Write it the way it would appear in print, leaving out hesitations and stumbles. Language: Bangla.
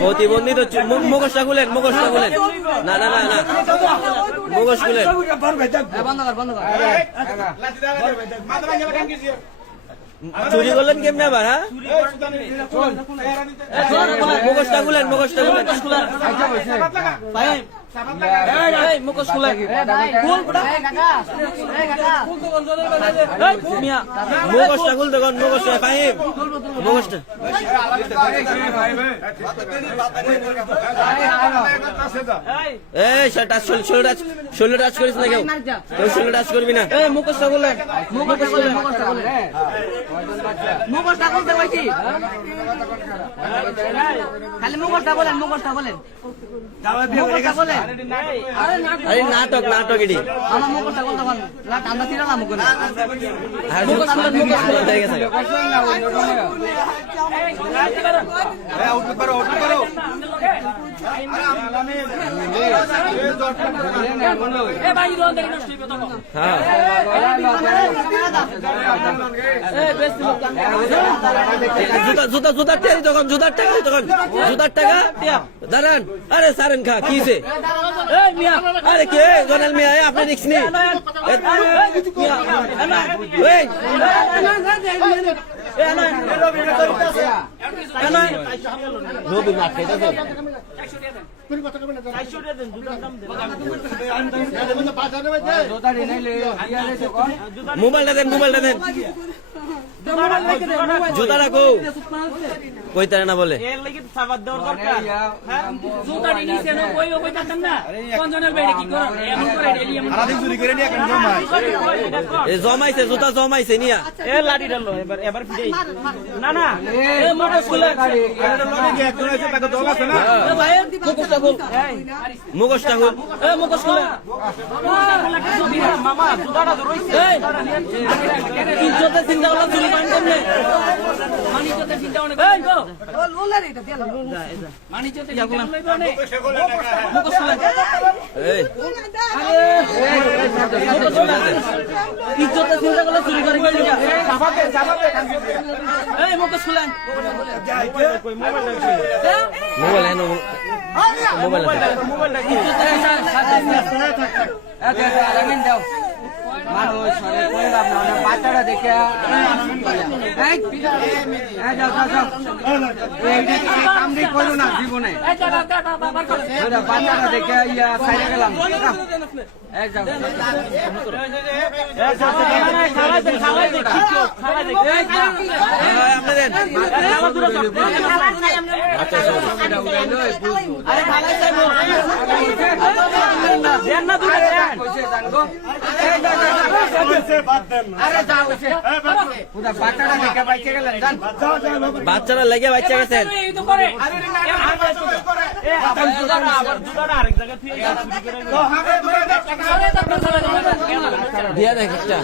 প্রতিবন্ধিত মুখোশটা খুলেন, মুখোশটা খুলেন। না না না না, মুখোশ খুলেন। চুরি করলেন কেমনে আবার? হ্যাঁ, মুখোশটা খুলেন, মুখোশটা খুলেন। মুখোশ খুলেন, মুখোশটা খুলতে কোন মুখোশটা? ফাহিম, মুখোশটা। এই শোল্ডার টাচ করিস না, কেউ শোল্ডার টাচ করবি না। মুখোশটা খুলেন, মুখোশটা খুলেন, মুখোশটা খুলতে বলছি, খালি মুখোশটা বলেন, মুখোশটা বলেন, মুখোশটা বলেন। আরে নাটক, নাটক এটি। আমার মুখোশটা বলতে পারেন না, ঠান্ডা ছিল না মুখোশ। মুখোশ খুলেন, মুখোশ খুলেন, হয়ে গেছে। জুতার টাকা তখন, জুতার টাকা তখন, জুতার টাকা দাঁড়ান। আরে সারেন খা কিছে? আরে কে জনাল মিয়া? আপনি রিক্স নি মোবাইলটা দেন, মোবাইলটা দেন। জুতা রাখো কইতে না বলে। জমাইছে, জুতা জমাইছে নিয়া লাঠি ডালো এবার ফিরে না না মুখোশটা খুল, মুখোশ খুলে মামা জুতাটা ইজ্জতের চিন্তা করলাম চুরি পান করলে মানিজ্যতের চিন্তা অনেক মানিজ্যতের ইজ্জতের চিন্তা করলে চুরি করে মুখোশ খুলেন। মোবাইল হেন মোবাইল মানুষ বাচ্চারা দেখে করলো না জীবনে, বাচ্চারা দেখে ইয়া সাইডে গেলাম। বাচ্চারা লেগে বাচ্চা গেছেন। দিয়া দেখ একটা